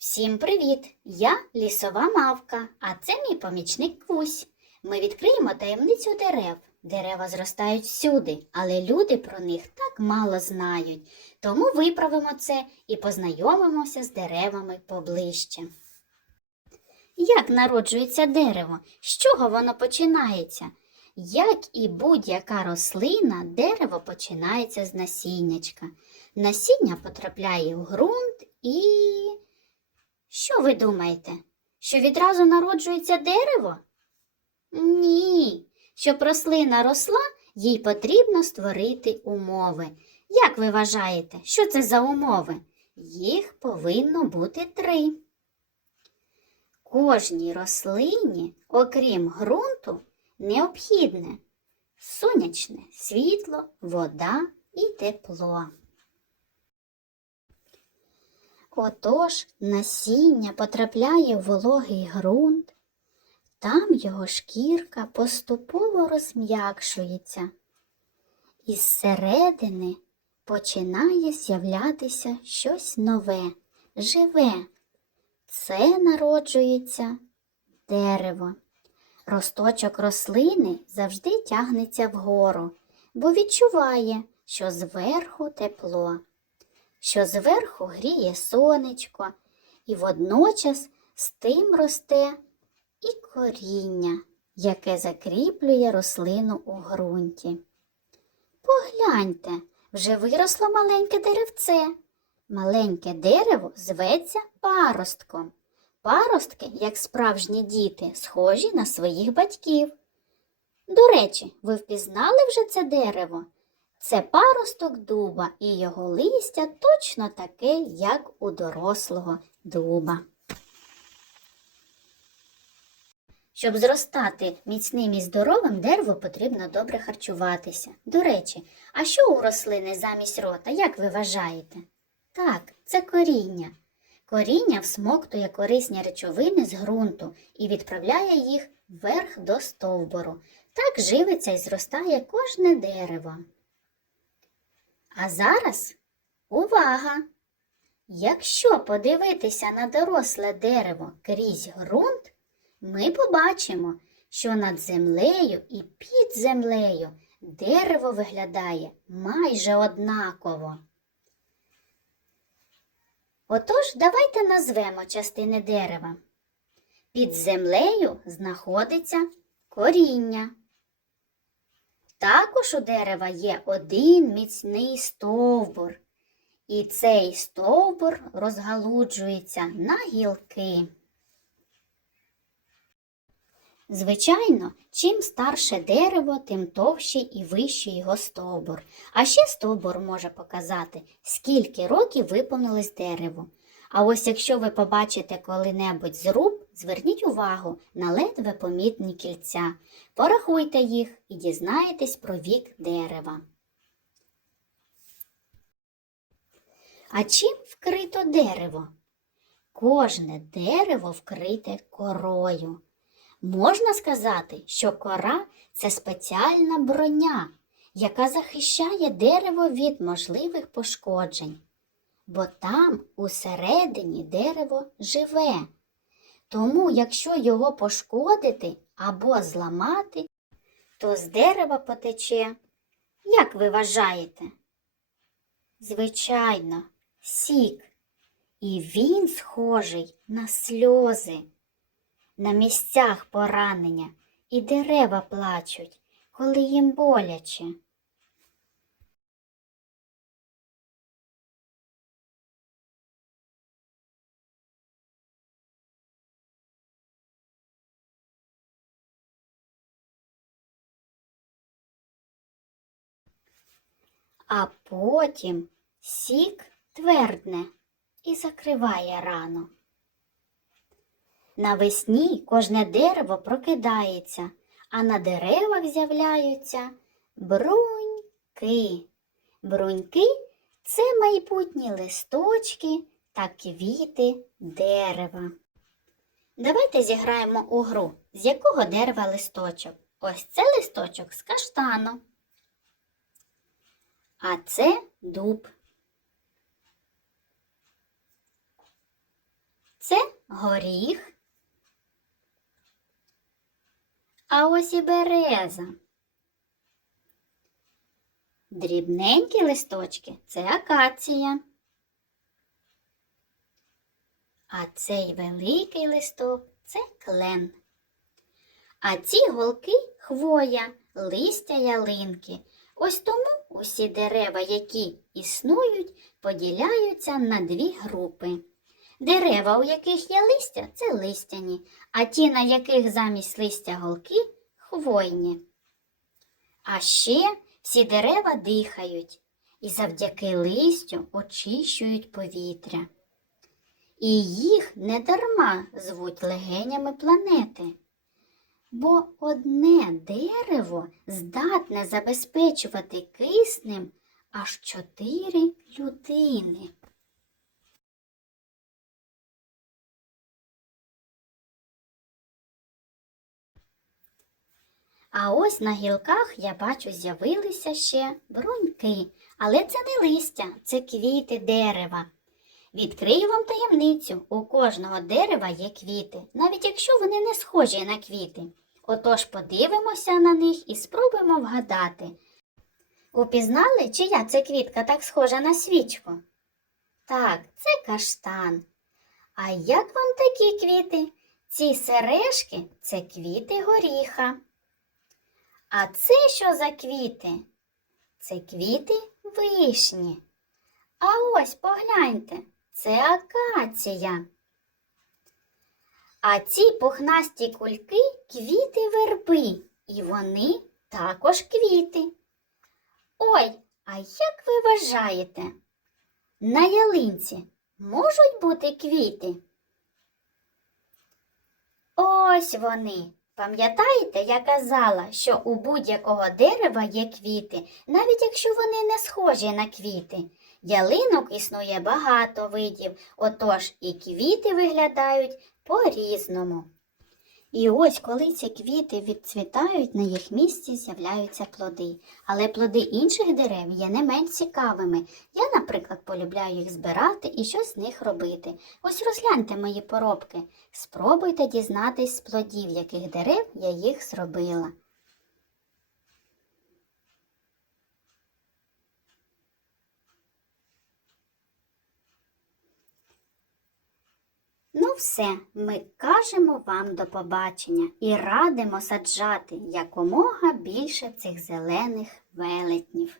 Всім привіт! Я лісова мавка, а це мій помічник Квусь. Ми відкриємо таємницю дерев. Дерева зростають всюди, але люди про них так мало знають. Тому виправимо це і познайомимося з деревами поближче. Як народжується дерево? З чого воно починається? Як і будь-яка рослина, дерево починається з насіннячка. Насіння потрапляє в ґрунт і. Що ви думаєте? Що відразу народжується дерево? Ні. Щоб рослина росла, їй потрібно створити умови. Як ви вважаєте, що це за умови? Їх повинно бути три. Кожній рослині, окрім ґрунту, необхідне сонячне світло, вода і тепло. Отож насіння потрапляє в вологий ґрунт, там його шкірка поступово розм'якшується, і зсередини починає з'являтися щось нове, живе. Це народжується дерево. Росточок рослини завжди тягнеться вгору, бо відчуває, що зверху тепло що зверху гріє сонечко, і водночас з тим росте і коріння, яке закріплює рослину у ґрунті. Погляньте, вже виросло маленьке деревце. Маленьке дерево зветься паростком. Паростки, як справжні діти, схожі на своїх батьків. До речі, ви впізнали вже це дерево? Це паросток дуба, і його листя точно таке, як у дорослого дуба. Щоб зростати міцним і здоровим, дереву потрібно добре харчуватися. До речі, а що у рослини замість рота, як ви вважаєте? Так, це коріння. Коріння всмоктує корисні речовини з ґрунту і відправляє їх вверх до стовбуру. Так живиться і зростає кожне дерево. А зараз увага! Якщо подивитися на доросле дерево крізь ґрунт, ми побачимо, що над землею і під землею дерево виглядає майже однаково. Отож, давайте назвемо частини дерева. Під землею знаходиться коріння. Також у дерева є один міцний стовбур, і цей стовбур розгалуджується на гілки. Звичайно, чим старше дерево, тим товщий і вищий його стовбур. А ще стовбур може показати, скільки років виповнилось дереву. А ось якщо ви побачите коли-небудь зруб, зверніть увагу на ледве помітні кільця. Порахуйте їх і дізнаєтесь про вік дерева. А чим вкрито дерево? Кожне дерево вкрите корою. Можна сказати, що кора це спеціальна броня, яка захищає дерево від можливих пошкоджень бо там усередині дерево живе. Тому, якщо його пошкодити або зламати, то з дерева потече. Як ви вважаєте? Звичайно, сік. І він схожий на сльози. На місцях поранення і дерева плачуть, коли їм боляче. А потім сік твердне і закриває рану. Навесні кожне дерево прокидається, а на деревах з'являються бруньки. Бруньки це майбутні листочки та квіти дерева. Давайте зіграємо у гру, з якого дерева листочок. Ось це листочок з каштану а це дуб. Це горіх. А ось і береза. Дрібненькі листочки це акація. А цей великий листок це клен. А ці голки хвоя, листя ялинки. Ось тому усі дерева, які існують, поділяються на дві групи. Дерева, у яких є листя, це листяні, а ті, на яких замість листя голки хвойні. А ще всі дерева дихають і завдяки листю очищують повітря. І їх недарма звуть легенями планети. Бо одне дерево здатне забезпечувати киснем аж чотири людини. А ось на гілках я бачу з'явилися ще бруньки, але це не листя, це квіти дерева. Відкрию вам таємницю. У кожного дерева є квіти, навіть якщо вони не схожі на квіти. Отож подивимося на них і спробуємо вгадати. Упізнали, чия це квітка так схожа на свічку? Так, це каштан. А як вам такі квіти? Ці сережки це квіти горіха. А це що за квіти? Це квіти вишні. А ось погляньте, це акація. А ці пухнасті кульки квіти верби, і вони також квіти. Ой, а як ви вважаєте? На ялинці можуть бути квіти? Ось вони. Пам'ятаєте, я казала, що у будь-якого дерева є квіти, навіть якщо вони не схожі на квіти. Ялинок існує багато видів, отож і квіти виглядають по-різному. І ось коли ці квіти відцвітають, на їх місці з'являються плоди. Але плоди інших дерев є не менш цікавими. Я, наприклад, полюбляю їх збирати і щось з них робити. Ось розгляньте мої поробки. Спробуйте дізнатись з плодів, яких дерев я їх зробила. Ну все, ми кажемо вам до побачення і радимо саджати якомога більше цих зелених велетнів.